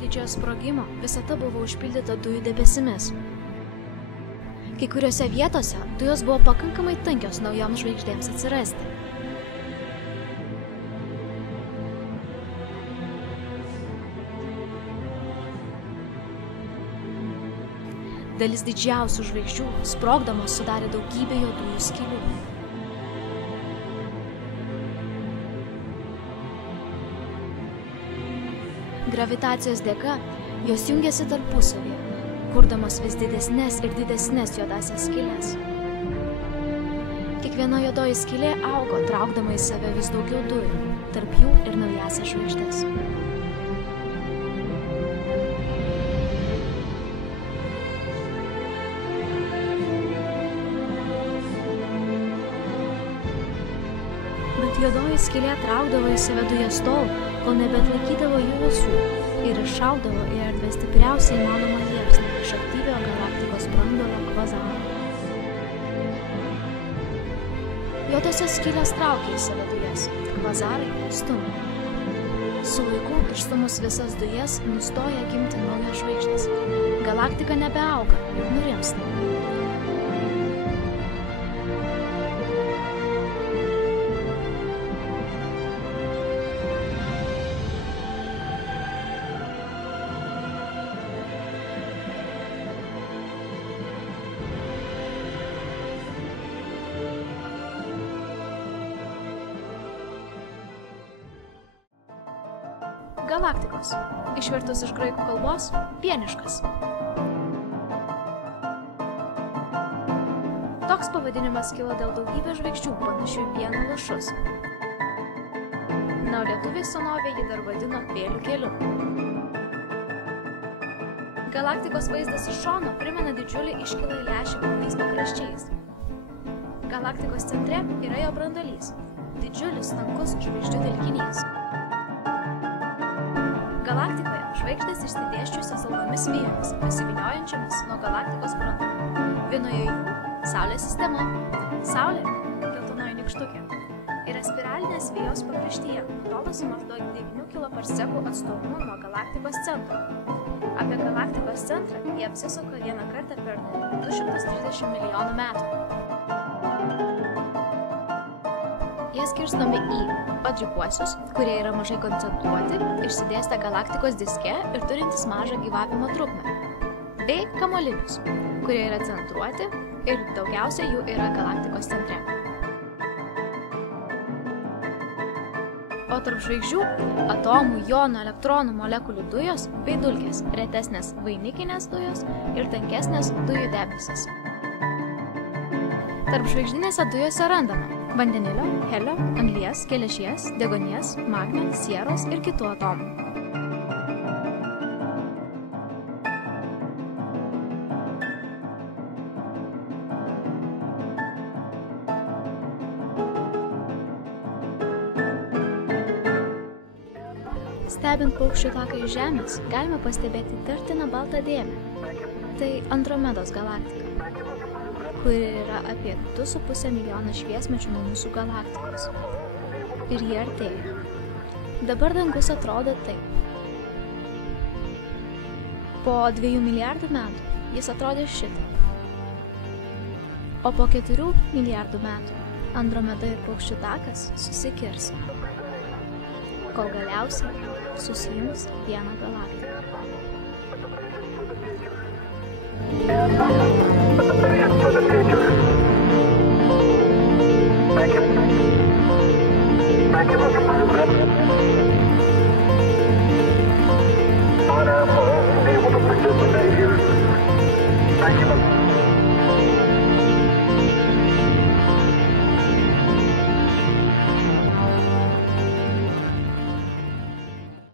didžiojo sprogimo visata buvo užpildyta dujų debesimis. Kai kuriuose vietose dujos buvo pakankamai tankios naujoms žvaigždėms atsirasti. Dalis didžiausių žvaigždžių sprogdamos sudarė daugybę juodųjų skylių. Gravitacijos dėka jos jungiasi tarpusavyje, kurdamos vis didesnes ir didesnes juodasias skyles. Kiekviena juodoji skylė augo, traukdama į save vis daugiau dujų, tarp jų ir naujasias žvaigždes. Bet juodoji skylė traukdavo į save dujas tol, kol nebeatlaikydavo jų visų ir iššaudavo į erdvę stipriausiai įmanomą liepsną iš aktyviojo galaktikos branduolio kvazaro. Juodosios skylės traukė į save dujas, kvazarai stumė. Su laiku išstumus visas dujas nustoja gimti naujos žvaigždės. Galaktika nebeauga ir nurimsta. Galaktikos. Išvertus iš graikų kalbos – pieniškas. Toks pavadinimas kilo dėl daugybės žvaigždžių panašių į pieno lašus. Na, o lietuviai senovėje jį dar vadino pėlių keliu. Galaktikos vaizdas iš šono primena didžiulį iškilą į lęšį pilnais pakraščiais. Galaktikos centre yra jo branduolys – didžiulis, tankus žvaigždžių telkinys. Galaktikoje žvaigždės išsidėsčiusios ilgomis vijomis, pasivyniojančiomis nuo galaktikos branduolio. Vienoje jų – Saulės sistema. Saulė – geltonoji nykštukė. Yra spiralinės vijos pakraštyje, nutolusi maždaug 9 kiloparsekų atstumu nuo galaktikos centro. Apie galaktikos centrą jie apsisuka vieną kartą per 230 milijonų metų. Jie skirstomi į padžipuosius, kurie yra mažai koncentruoti, išsidėstę galaktikos diske ir turintys mažą gyvavimo trukmę, bei kamuolinius, kurie yra centruoti ir daugiausia jų yra galaktikos centre. O tarp žvaigždžių – atomų, jonų, elektronų, molekulių dujos bei dulkės, retesnės vainikinės dujos ir tankesnės dujų debesis. Tarp žvaigždinėse dujose randame vandenilio, helio, anglies, geležies, deguonies, magnio, sieros ir kitų atomų. Stebint paukščių taką iš Žemės, galime pastebėti įtartiną baltą dėmę. Tai Andromedos galaktika, kuri yra apie 2,5 milijono šviesmečių nuo mūsų galaktikos. Ir jie artėja. Dabar dangus atrodo taip. Po 2 milijardų metų jis atrodė šitaip. O po 4 milijardų metų Andromeda ir paukščių takas susikirs, kol galiausiai susijungs vieną galaktiką. Back in the